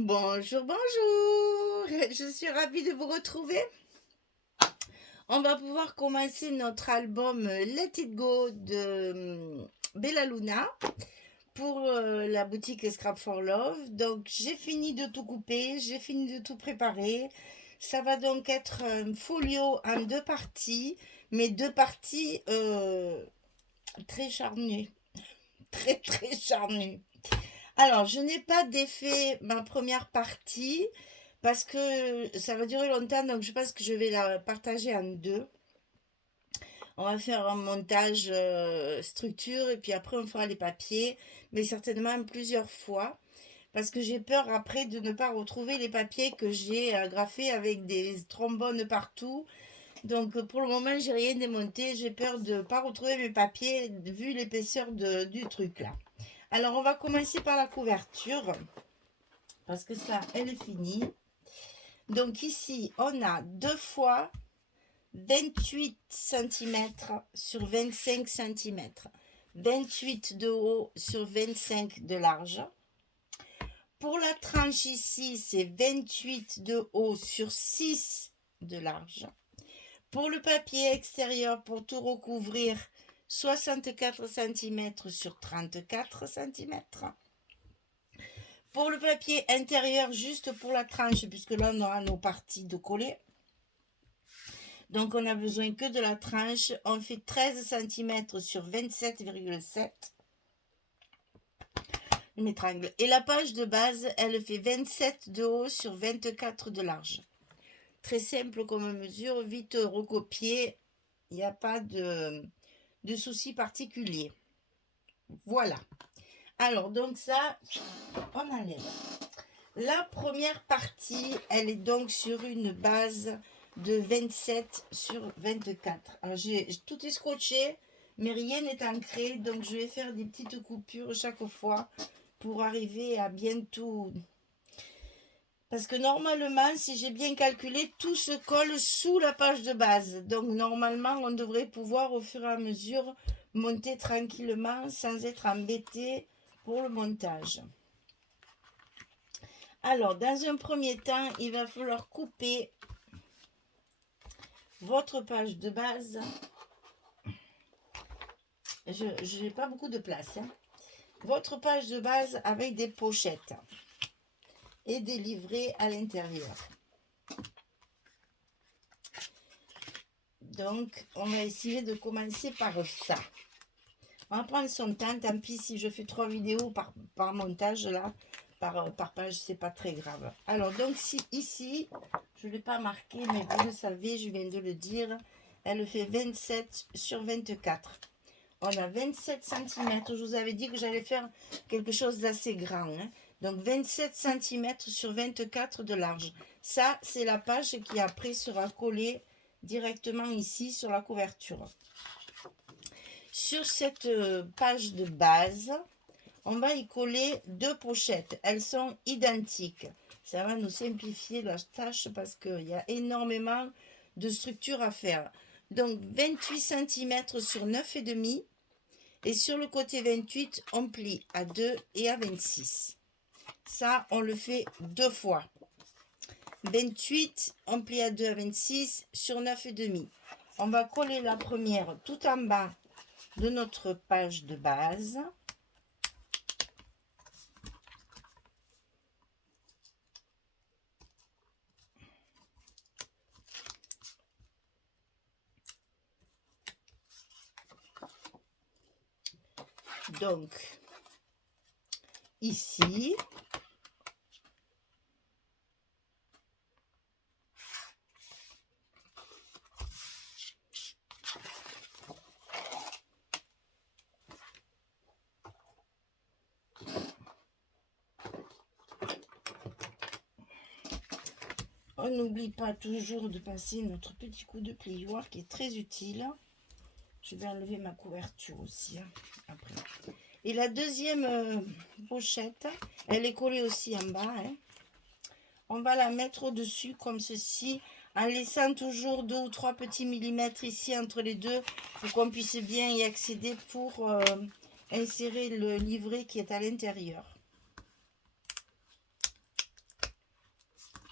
Bonjour, bonjour. Je suis ravie de vous retrouver. On va pouvoir commencer notre album Let It Go de Bella Luna pour la boutique Scrap for Love. Donc j'ai fini de tout couper, j'ai fini de tout préparer. Ça va donc être un folio en deux parties, mais deux parties très charnues, très charnues. Alors, je n'ai pas défait ma première partie parce que ça va durer longtemps, donc je pense que je vais la partager en deux. On va faire un montage structure et puis après on fera les papiers, mais certainement plusieurs fois parce que j'ai peur après de ne pas retrouver les papiers que j'ai agrafés avec des trombones partout. Donc pour le moment, j'ai rien démonté, j'ai peur de ne pas retrouver mes papiers vu l'épaisseur du truc là. Alors on va commencer par la couverture parce que ça, elle est finie. Donc ici, on a deux fois 28 cm sur 25 cm. 28 de haut sur 25 de large. Pour la tranche ici, c'est 28 de haut sur 6 de large. Pour le papier extérieur, pour tout recouvrir, 64 cm sur 34 cm. Pour le papier intérieur, juste pour la tranche, puisque là on aura nos parties de coller. Donc on a besoin que de la tranche. On fait 13 cm sur 27,7 métringle. Et la page de base, elle fait 27 de haut sur 24 de large. Très simple comme mesure, vite recopié. Il n'y a pas de souci particulier. Voilà. Alors donc ça, on enlève. La première partie, elle est donc sur une base de 27 sur 24. Alors, tout est scotché, mais rien n'est ancré. Donc, je vais faire des petites coupures chaque fois pour arriver à bien tout. Parce que normalement, si j'ai bien calculé, tout se colle sous la page de base. Donc, normalement, on devrait pouvoir au fur et à mesure monter tranquillement sans être embêté pour le montage. Alors, dans un premier temps, il va falloir couper votre page de base. Je n'ai pas beaucoup de place. Votre page de base avec des pochettes et des livrets à l'intérieur. Donc, on va essayer de commencer par ça. On va prendre son temps. Tant pis si je fais 3 vidéos par montage là. Par page, c'est pas très grave. Alors, donc, si ici, je ne l'ai pas marqué, mais vous le savez, je viens de le dire, elle fait 27 sur 24. On a 27 cm. Je vous avais dit que j'allais faire quelque chose d'assez grand. Donc, 27 cm sur 24 de large. Ça, c'est la page qui après sera collée directement ici sur la couverture. Sur cette page de base, on va y coller deux pochettes. Elles sont identiques. Ça va nous simplifier la tâche parce qu'il y a énormément de structures à faire. Donc 28 cm sur 9,5 et sur le côté 28, on plie à 2 et à 26. Ça, on le fait deux fois. 28, on plie à 2 à 26 sur 9,5. On va coller la première tout en bas de notre page de base. Donc, ici, on n'oublie pas toujours de passer notre petit coup de plioir qui est très utile. Je vais enlever ma couverture aussi après. Et la deuxième pochette, elle est collée aussi en bas. On va la mettre au-dessus comme ceci, en laissant toujours 2 ou 3 petits millimètres ici entre les deux pour qu'on puisse bien y accéder pour insérer le livret qui est à l'intérieur.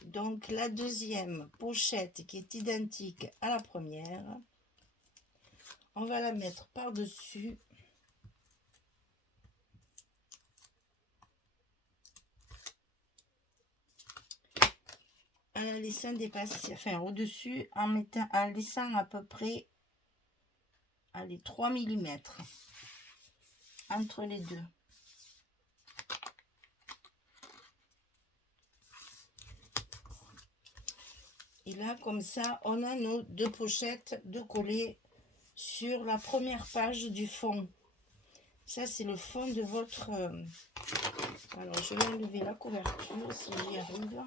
donc la deuxième pochette qui est identique à la première. On va la mettre par-dessus. En la laissant dépasser, enfin au-dessus, en laissant à peu près, allez, 3 mm entre les deux. Et là, comme ça, on a nos deux pochettes de coller sur la première page du fond. Ça, c'est le fond de votre... Alors, je vais enlever la couverture si j'y arrive.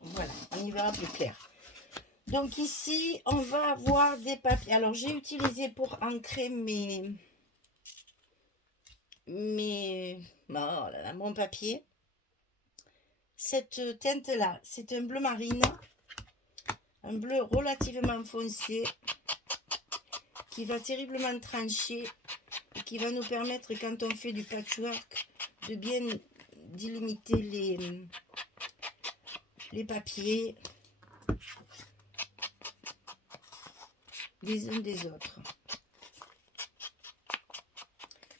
Voilà, on y verra plus clair. Donc ici, on va avoir des papiers. Alors, j'ai utilisé pour ancrer mon papier. Cette teinte-là, c'est un bleu marine, un bleu relativement foncé, qui va terriblement trancher et qui va nous permettre, quand on fait du patchwork, de bien délimiter les papiers les uns des autres.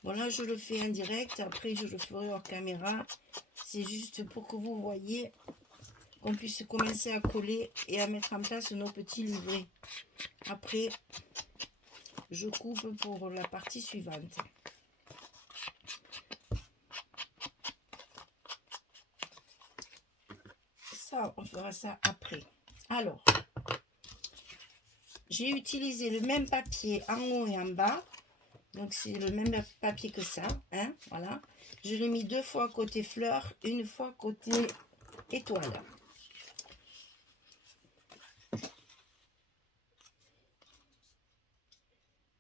Bon, là je le fais en direct, après je le ferai hors caméra. C'est juste pour que vous voyez qu'on puisse commencer à coller et à mettre en place nos petits livrets. Après, je coupe pour la partie suivante. Ça, on fera ça après. Alors, j'ai utilisé le même papier en haut et en bas. Donc, c'est le même papier que ça. Hein, voilà. Je l'ai mis 2 fois côté fleur, 1 fois côté étoile.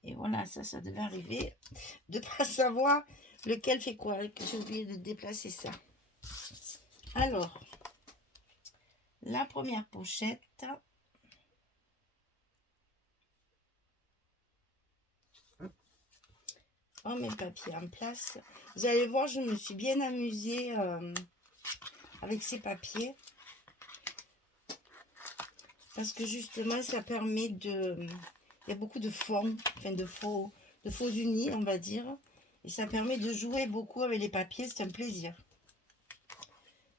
Et voilà, ça devait arriver. De ne pas savoir lequel fait quoi. J'ai oublié de déplacer ça. Alors, la première pochette. On met le papier en place. Vous allez voir, je me suis bien amusée avec ces papiers. Parce que justement, ça permet de... Il y a beaucoup de formes, enfin de faux unis, on va dire. Et ça permet de jouer beaucoup avec les papiers. C'est un plaisir.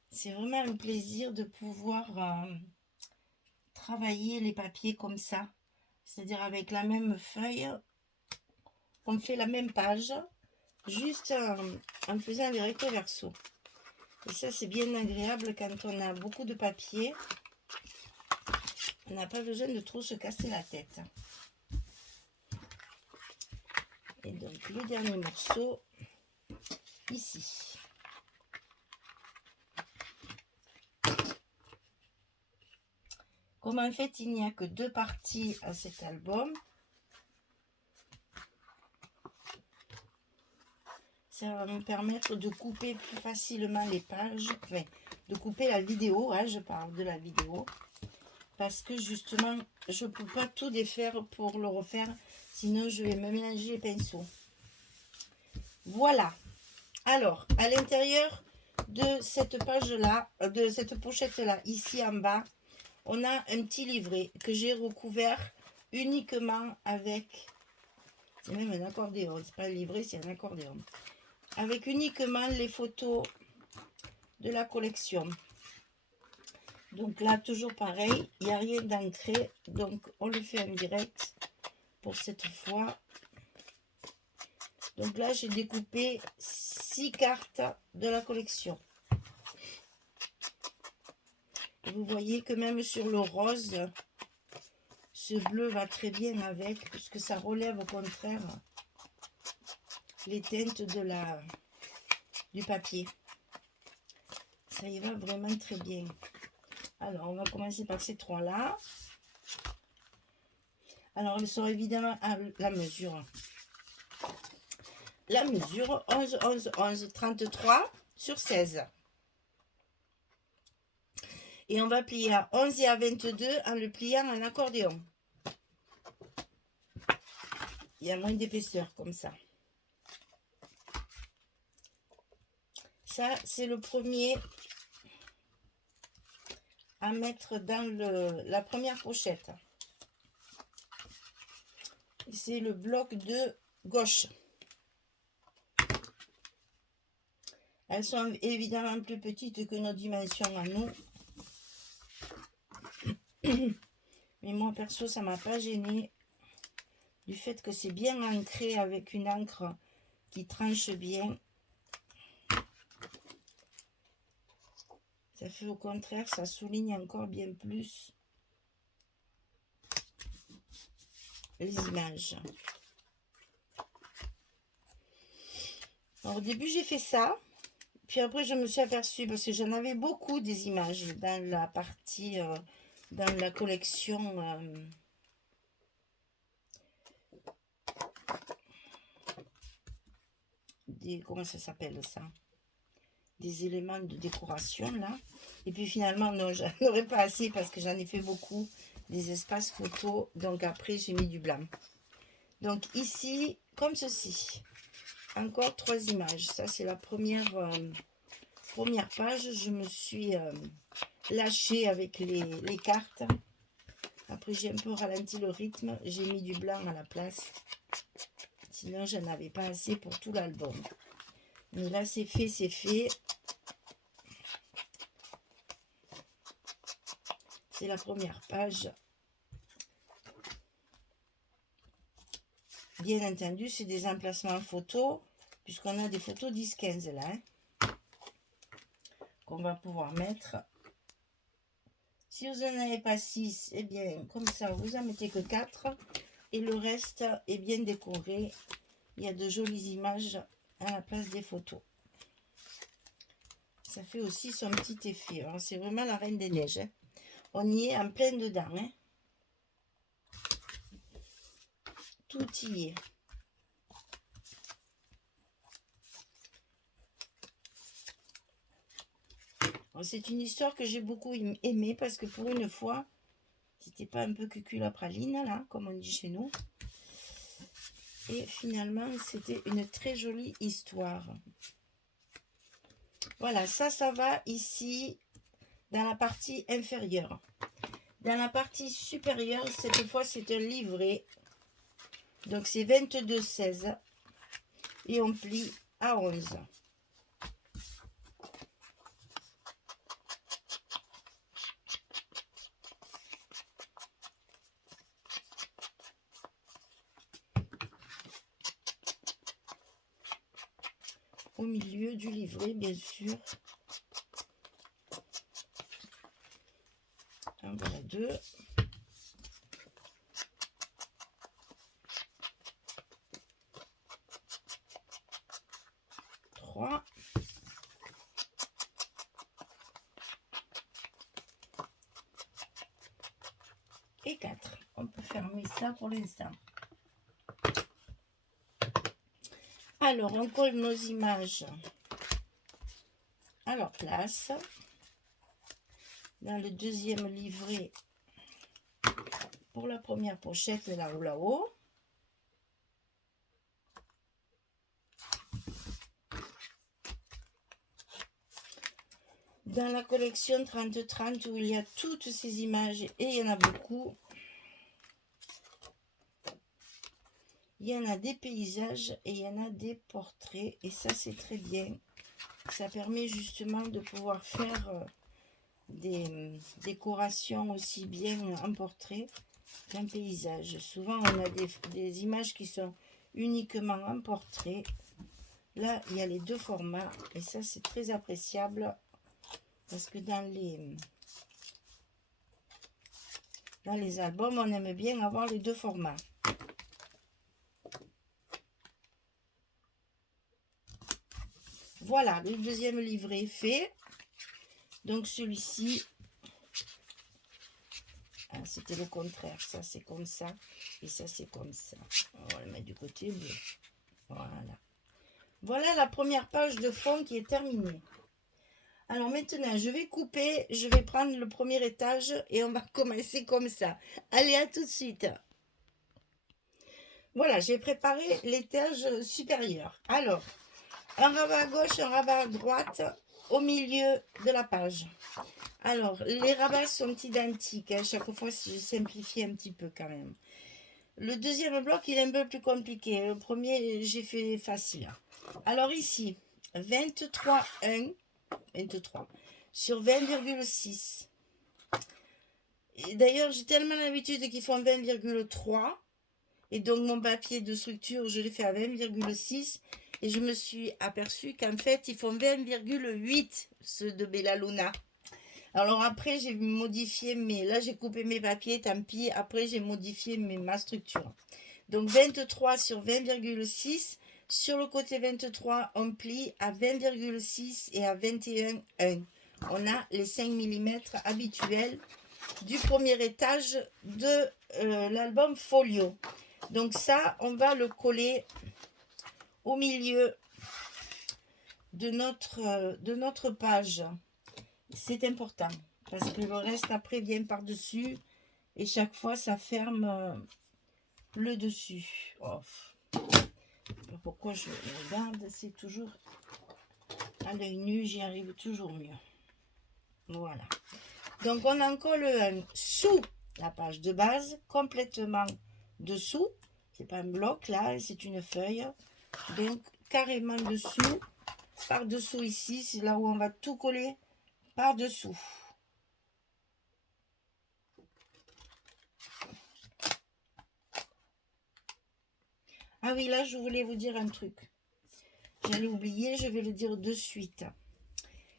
C'est vraiment un plaisir de pouvoir travailler les papiers comme ça. C'est-à-dire avec la même feuille. On fait la même page. Juste en faisant des recto verso. Et ça, c'est bien agréable quand on a beaucoup de papier. On n'a pas besoin de trop se casser la tête. Et donc, le dernier morceau, ici. Comme en fait, il n'y a que 2 parties à cet album, ça va me permettre de couper plus facilement les pages, enfin, de couper la vidéo, hein, je parle de la vidéo, parce que justement, je ne peux pas tout défaire pour le refaire, sinon je vais me mélanger les pinceaux. Voilà. Alors, à l'intérieur de cette page-là, de cette pochette-là, ici en bas, on a un petit livret que j'ai recouvert uniquement avec, c'est même un accordéon, c'est pas un livret, c'est un accordéon, avec uniquement les photos de la collection. Donc là, toujours pareil, il n'y a rien d'ancré, donc on le fait en direct pour cette fois. Donc là, j'ai découpé 6 cartes de la collection. Et vous voyez que même sur le rose, ce bleu va très bien avec, puisque ça relève au contraire les teintes du papier. Ça y va vraiment très bien. Alors, on va commencer par ces 3-là. Alors, elles sont évidemment à la mesure. La mesure 11, 11, 11, 33 sur 16. Et on va plier à 11 et à 22 en le pliant en accordéon. Il y a moins d'épaisseur comme ça. ça, c'est le premier à mettre dans la première pochette. C'est le bloc de gauche. Elles sont évidemment plus petites que nos dimensions à nous. Mais moi, perso, ça m'a pas gêné. Du fait que c'est bien ancré avec une encre qui tranche bien. Ça fait au contraire, ça souligne encore bien plus les images. Alors, au début, j'ai fait ça. Puis après, je me suis aperçue, parce que j'en avais beaucoup des images dans la partie, dans la collection des, comment ça s'appelle ça? Des éléments de décoration, là. Et puis finalement, non, j'en aurais pas assez parce que j'en ai fait beaucoup, des espaces photos. Donc après, j'ai mis du blanc. Donc ici, comme ceci, encore 3 images. Ça, c'est la première page. Je me suis lâchée avec les cartes. Après, j'ai un peu ralenti le rythme. J'ai mis du blanc à la place. Sinon, je n'avais pas assez pour tout l'album. Mais là, c'est fait, c'est fait. C'est la première page. Bien entendu, c'est des emplacements photos, puisqu'on a des photos 10-15 là, hein, qu'on va pouvoir mettre. Si vous n'en avez pas 6, eh bien, comme ça, vous en mettez que 4. Et le reste est bien décoré. Il y a de jolies images à la place des photos. Ça fait aussi son petit effet. Alors, c'est vraiment la Reine des Neiges, hein. On y est en plein dedans, hein. Tout y est. C'est une histoire que j'ai beaucoup aimée parce que pour une fois, c'était pas un peu cucul la praline, là, comme on dit chez nous. Et finalement, c'était une très jolie histoire. Voilà, ça va ici dans la partie inférieure. Dans la partie supérieure, cette fois, c'est un livret. Donc, c'est 22,16 et on plie à 11. Au milieu du livret, bien sûr. En voilà 2. 3. Et 4. On peut fermer ça pour l'instant. Alors, on colle nos images à leur place. Dans le deuxième livret, pour la première pochette, là-haut. Dans la collection 30-30, où il y a toutes ces images, et il y en a beaucoup, il y en a des paysages et il y en a des portraits. Et ça, c'est très bien. Ça permet justement de pouvoir faire des décorations aussi bien en portrait qu'en paysage. Souvent, on a des images qui sont uniquement en portrait. Là, il y a les deux formats. Et ça, c'est très appréciable. Parce que dans les albums, on aime bien avoir les deux formats. Voilà, le deuxième livret est fait. Donc celui-ci, c'était le contraire. Ça, c'est comme ça. Et ça, c'est comme ça. On va le mettre du côté bleu. Voilà. Voilà la première page de fond qui est terminée. Alors maintenant, je vais couper. Je vais prendre le premier étage et on va commencer comme ça. Allez, à tout de suite. Voilà, j'ai préparé l'étage supérieur. Alors, un rabat à gauche, un rabat à droite au milieu de la page. Alors, les rabats sont identiques. À chaque fois, je simplifie un petit peu quand même. Le deuxième bloc, il est un peu plus compliqué. Le premier, j'ai fait facile. Alors ici, 23,1, 23 sur 20,6. D'ailleurs, j'ai tellement l'habitude qu'ils font 20,3. Et donc, mon papier de structure, je l'ai fait à 20,6. Et je me suis aperçue qu'en fait, ils font 20,8, ceux de Bella Luna. Alors après, j'ai modifié là j'ai coupé mes papiers, tant pis. Après, j'ai modifié ma structure. Donc 23 sur 20,6. Sur le côté 23, on plie à 20,6 et à 21,1. On a les 5 mm habituels du premier étage de l'album Folio. Donc ça, on va le coller au milieu de notre page. C'est important parce que le reste après vient par-dessus et chaque fois ça ferme le dessus. Oh. Pourquoi je regarde, c'est toujours à l'œil nu, j'y arrive toujours mieux. Voilà. Donc on en colle un sous la page de base, complètement dessous. C'est pas un bloc là, c'est une feuille. Donc carrément dessous, par-dessous ici, c'est là où on va tout coller par-dessous. Ah oui, là, je voulais vous dire un truc. J'allais oublier, je vais le dire de suite.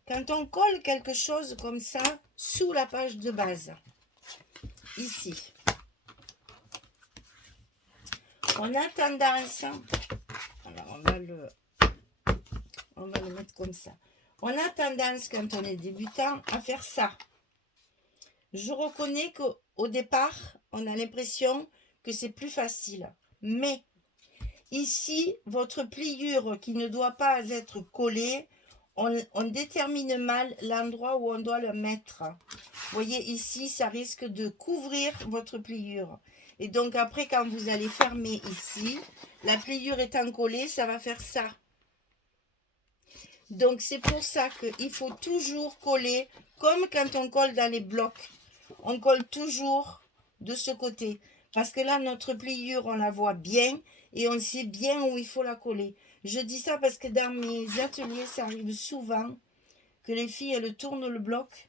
Quand on colle quelque chose comme ça sous la page de base, ici, on a tendance, alors on va le mettre comme ça. On a tendance, quand on est débutant, à faire ça. Je reconnais qu'au départ, on a l'impression que c'est plus facile. Mais ici, votre pliure qui ne doit pas être collée, on détermine mal l'endroit où on doit le mettre. Vous voyez, ici, ça risque de couvrir votre pliure. Et donc après, quand vous allez fermer ici, la pliure étant collée, ça va faire ça. Donc c'est pour ça qu'il faut toujours coller, comme quand on colle dans les blocs. On colle toujours de ce côté. Parce que là, notre pliure, on la voit bien et on sait bien où il faut la coller. Je dis ça parce que dans mes ateliers, ça arrive souvent que les filles, elles tournent le bloc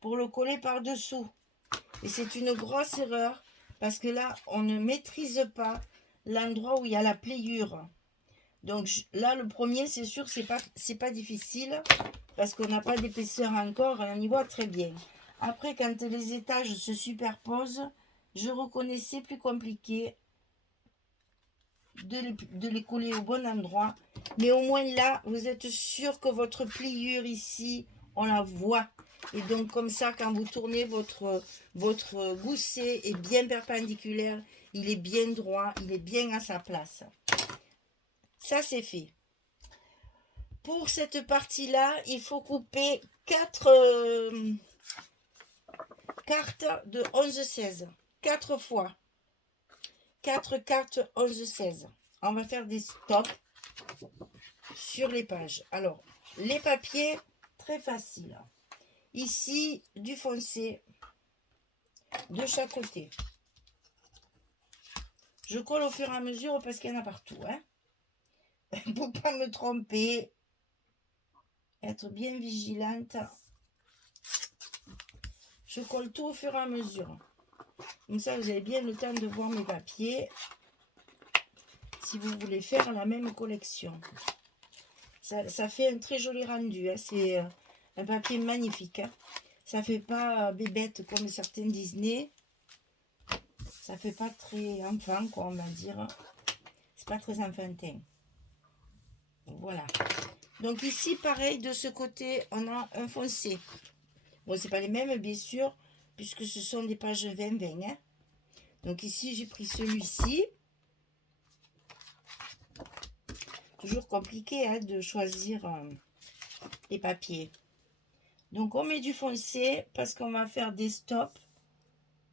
pour le coller par-dessous. Et c'est une grosse erreur parce que là, on ne maîtrise pas l'endroit où il y a la pliure. Donc là, le premier, c'est sûr, c'est pas difficile parce qu'on n'a pas d'épaisseur encore et on y voit très bien. Après, quand les étages se superposent, je reconnaissais plus compliqué de les coller au bon endroit. Mais au moins là, vous êtes sûr que votre pliure ici, on la voit. Et donc comme ça, quand vous tournez votre gousset est bien perpendiculaire, il est bien droit, il est bien à sa place. Ça, c'est fait. Pour cette partie-là, il faut couper 4 cartes de 11-16. 4 fois. 4 cartes 11-16. On va faire des stops sur les pages. Alors, les papiers, très facile. Ici, du foncé de chaque côté. Je colle au fur et à mesure parce qu'il y en a partout. Pour ne pas me tromper. Être bien vigilante. Je colle tout au fur et à mesure. Comme ça, vous avez bien le temps de voir mes papiers. Si vous voulez faire la même collection. Ça fait un très joli rendu. C'est un papier magnifique. Ça fait pas bébête comme certains Disney. Ça fait pas très enfant, quoi, on va dire. C'est pas très enfantin. Voilà. Donc ici, pareil, de ce côté, on a un foncé. Bon, c'est pas les mêmes, bien sûr, puisque ce sont des pages 20-20. Donc ici, j'ai pris celui-ci. Toujours compliqué de choisir les papiers. Donc on met du foncé parce qu'on va faire des stops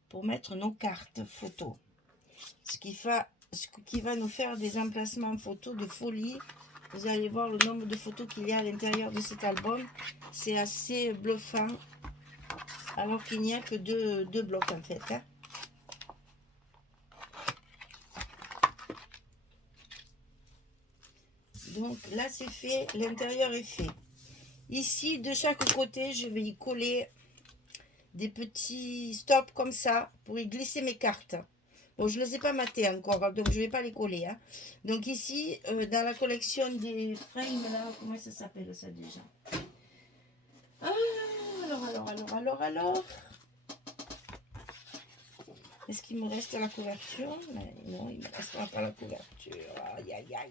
pour mettre nos cartes photos. Ce qui va nous faire des emplacements photos de folie Vous allez voir le nombre de photos qu'il y a à l'intérieur de cet album. C'est assez bluffant. Alors qu'il n'y a que deux blocs en fait. Hein. Donc là c'est fait, l'intérieur est fait. Ici de chaque côté je vais y coller des petits stops comme ça pour y glisser mes cartes. Bon, je ne les ai pas matées encore, donc je ne vais pas les coller. Hein. Donc ici, dans la collection des frames, là, comment ça s'appelle ça déjà? Ah, alors. Est-ce qu'il me reste la couverture? Non, il ne me restera pas la couverture. Aïe, aïe, aïe.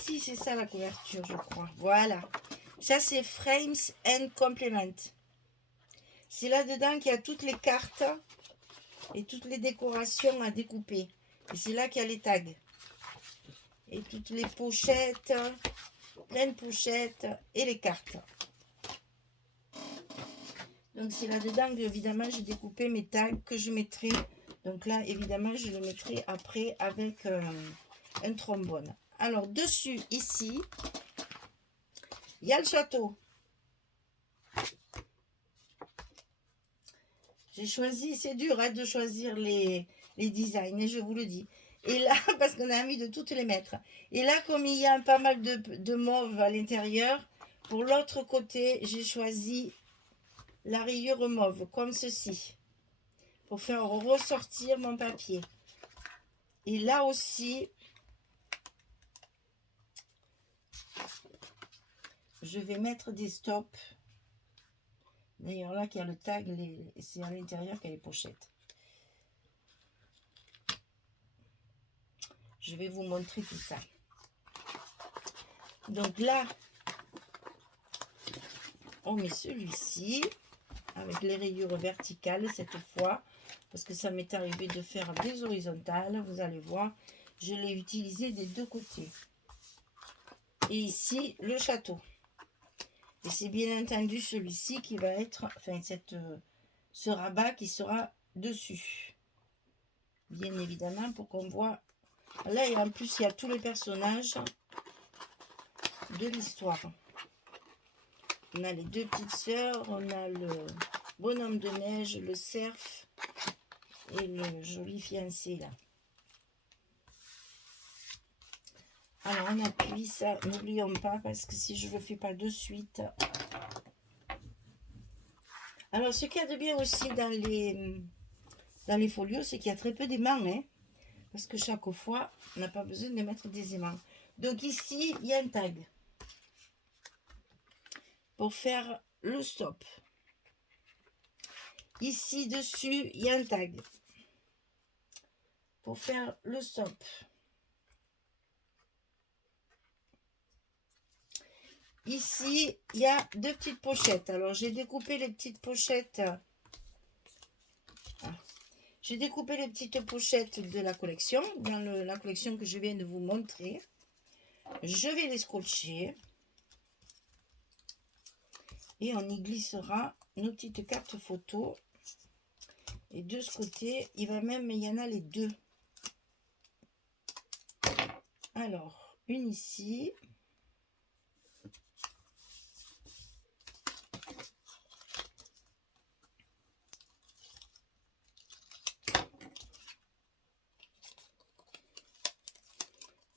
Si, c'est ça la couverture, je crois. Voilà. Ça, c'est Frames and Complement. C'est là-dedans qu'il y a toutes les cartes et toutes les décorations à découper. Et c'est là qu'il y a les tags. Et toutes les pochettes, plein de pochettes et les cartes. Donc c'est là-dedans que évidemment j'ai découpé mes tags que je mettrai. Donc là évidemment je le mettrai après avec un trombone. Alors dessus ici, il y a le château. J'ai choisi, c'est dur hein, de choisir les designs, et je vous le dis. Et là, parce qu'on a envie de toutes les mettre. Et là, comme il y a pas mal de mauve à l'intérieur, pour l'autre côté, j'ai choisi la rayure mauve, comme ceci. Pour faire ressortir mon papier. Et là aussi, je vais mettre des stops. D'ailleurs, là, qu'il y a le tag, c'est à l'intérieur qu'il y a les pochettes. Je vais vous montrer tout ça. Donc là, on met celui-ci avec les rayures verticales cette fois. Parce que ça m'est arrivé de faire des horizontales. Vous allez voir, je l'ai utilisé des deux côtés. Et ici, le château. Et c'est bien entendu celui-ci qui va être, enfin ce rabat qui sera dessus. Bien évidemment pour qu'on voit. Là et en plus il y a tous les personnages de l'histoire. On a les deux petites sœurs, on a le bonhomme de neige, le cerf et le joli fiancé là. Alors on appuie ça, n'oublions pas parce que si je ne le fais pas de suite. Alors ce qu'il y a de bien aussi dans les folios, c'est qu'il y a très peu d'aimants, hein, parce que chaque fois, on n'a pas besoin de mettre des aimants. Donc ici, il y a un tag pour faire le stop. Ici dessus, il y a un tag pour faire le stop. Ici, il y a deux petites pochettes. Alors, j'ai découpé les petites pochettes. J'ai découpé les petites pochettes de la collection, dans la collection que je viens de vous montrer. Je vais les scotcher. Et on y glissera nos petites cartes photos. Et de ce côté, il y en a les deux. Alors, une ici.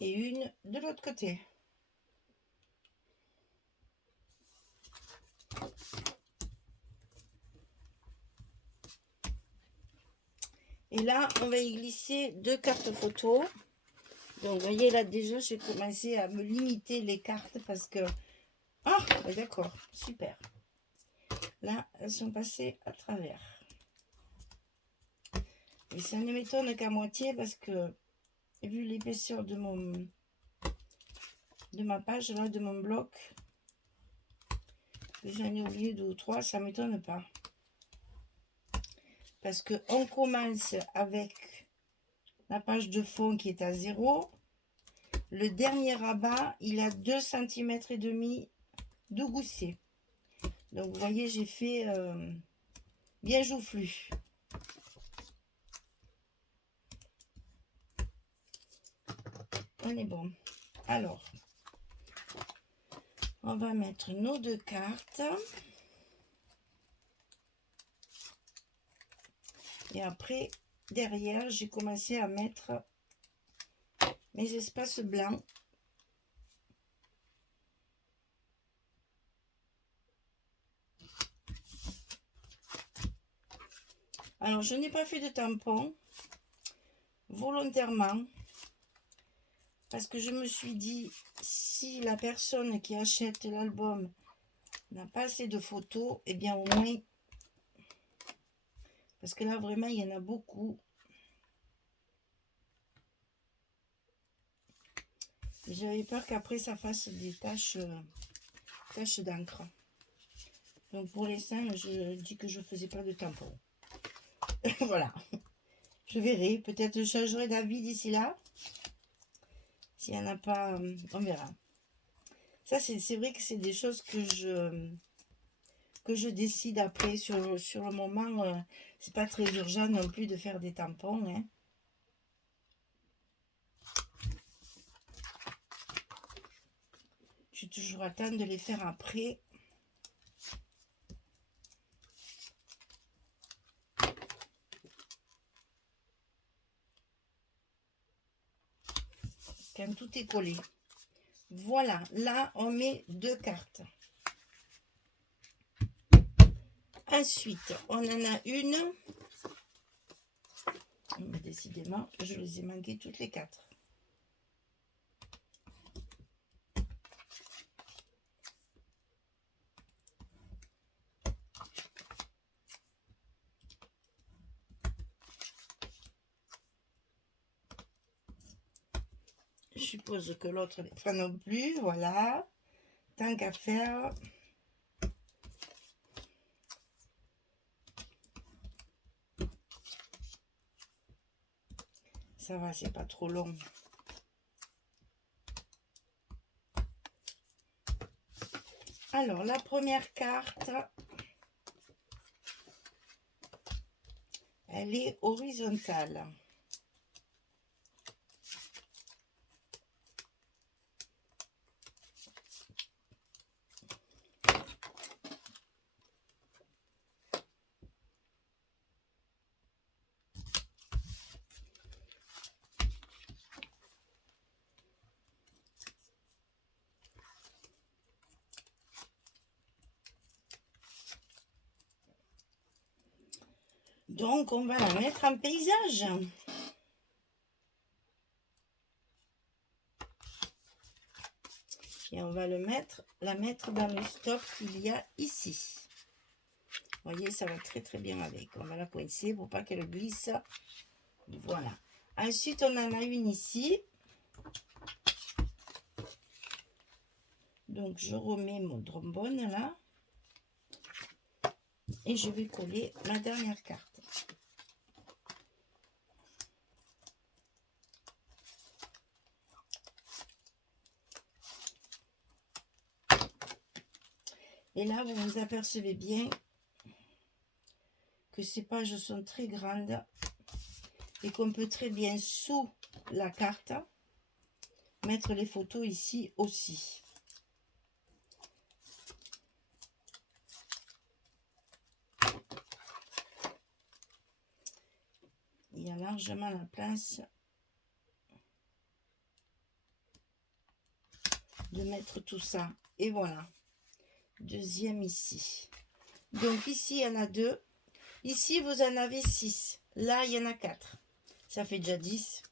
Et une de l'autre côté. Et là, on va y glisser deux cartes photos. Donc, vous voyez, là, déjà, j'ai commencé à me limiter les cartes parce que... Ah, d'accord, super. Là, elles sont passées à travers. Et ça ne m'étonne qu'à moitié parce que, vu l'épaisseur de ma page, là, de mon bloc, j'en ai oublié deux ou trois, ça ne m'étonne pas. Parce qu'on commence avec la page de fond qui est à 0. Le dernier rabat, il a 2,5 cm de gousset. Donc, vous voyez, j'ai fait bien joufflu. On est bon. Alors, on va mettre nos 2 cartes. Et après, derrière, j'ai commencé à mettre mes espaces blancs. Alors, je n'ai pas fait de tampon volontairement parce que je me suis dit, si la personne qui achète l'album n'a pas assez de photos, eh bien au moins, parce que là vraiment il y en a beaucoup. J'avais peur qu'après ça fasse des taches d'encre. Donc pour l'instant, je dis que je faisais pas de tampon. Voilà. Je verrai. Peut-être je changerai d'avis d'ici là. S'il n'y en a pas, on verra. Ça, c'est vrai que c'est des choses que je décide après. Sur le moment, c'est pas très urgent non plus de faire des tampons. Hein. Je suis toujours à temps de les faire après. Quand tout est collé. Voilà, là on met 2 cartes. Ensuite, on en a une. Mais décidément, je les ai manquées toutes les 4. Je suppose que l'autre n'est pas non plus. Voilà. Tant qu'à faire. Ça va, c'est pas trop long. Alors, la première carte, elle est horizontale. Donc, on va la mettre en paysage. Et on va la mettre dans le stock qu'il y a ici. Vous voyez, ça va très très bien avec. On va la coincer pour pas qu'elle glisse. Voilà. Ensuite, on en a une ici. Donc, je remets mon trombone là. Et je vais coller la dernière carte. Et là, vous vous apercevez bien que ces pages sont très grandes et qu'on peut très bien, sous la carte, mettre les photos ici aussi. Il y a largement la place de mettre tout ça. Et voilà. Deuxième ici. Donc ici, il y en a 2. Ici, vous en avez 6. Là, il y en a 4. Ça fait déjà 10.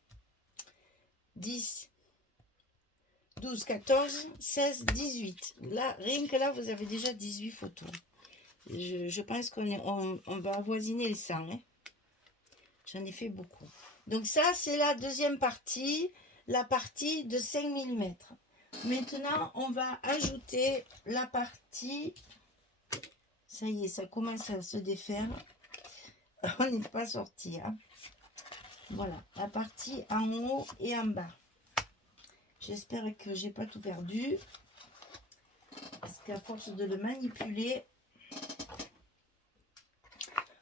10, 12, 14, 16, 18. Là, rien que là, vous avez déjà 18 photos. Je pense on va avoisiner les 100. Hein. J'en ai fait beaucoup. Donc ça, c'est la deuxième partie. La partie de 5 mm. Maintenant, on va ajouter la partie... Ça y est, ça commence à se défaire. On n'est pas sorti. Hein. Voilà, la partie en haut et en bas. J'espère que j'ai pas tout perdu. Parce qu'à force de le manipuler,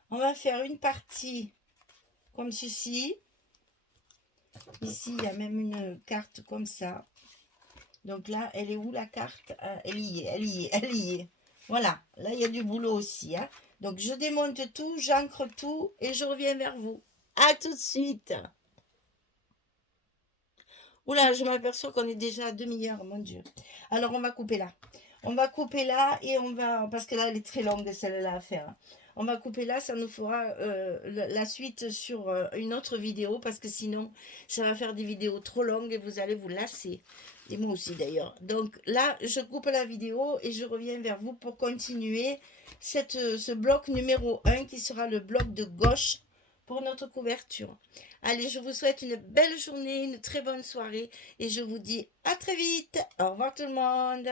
on va faire une partie comme ceci. Ici, il y a même une carte comme ça. Donc là, elle est où la carte? Elle y est, elle y est, elle y est. Voilà, là, il y a du boulot aussi. Hein. Donc, je démonte tout, j'ancre tout et je reviens vers vous. À tout de suite. Oula, je m'aperçois qu'on est déjà à 2 milliards, mon Dieu. Alors, on va couper là. On va couper là et on va... Parce que là, elle est très longue, celle-là à faire. On va couper là, ça nous fera la suite sur une autre vidéo parce que sinon, ça va faire des vidéos trop longues et vous allez vous lasser. Et moi aussi d'ailleurs. Donc là, je coupe la vidéo et je reviens vers vous pour continuer ce bloc numéro 1 qui sera le bloc de gauche pour notre couverture. Allez, je vous souhaite une belle journée, une très bonne soirée et je vous dis à très vite. Au revoir tout le monde.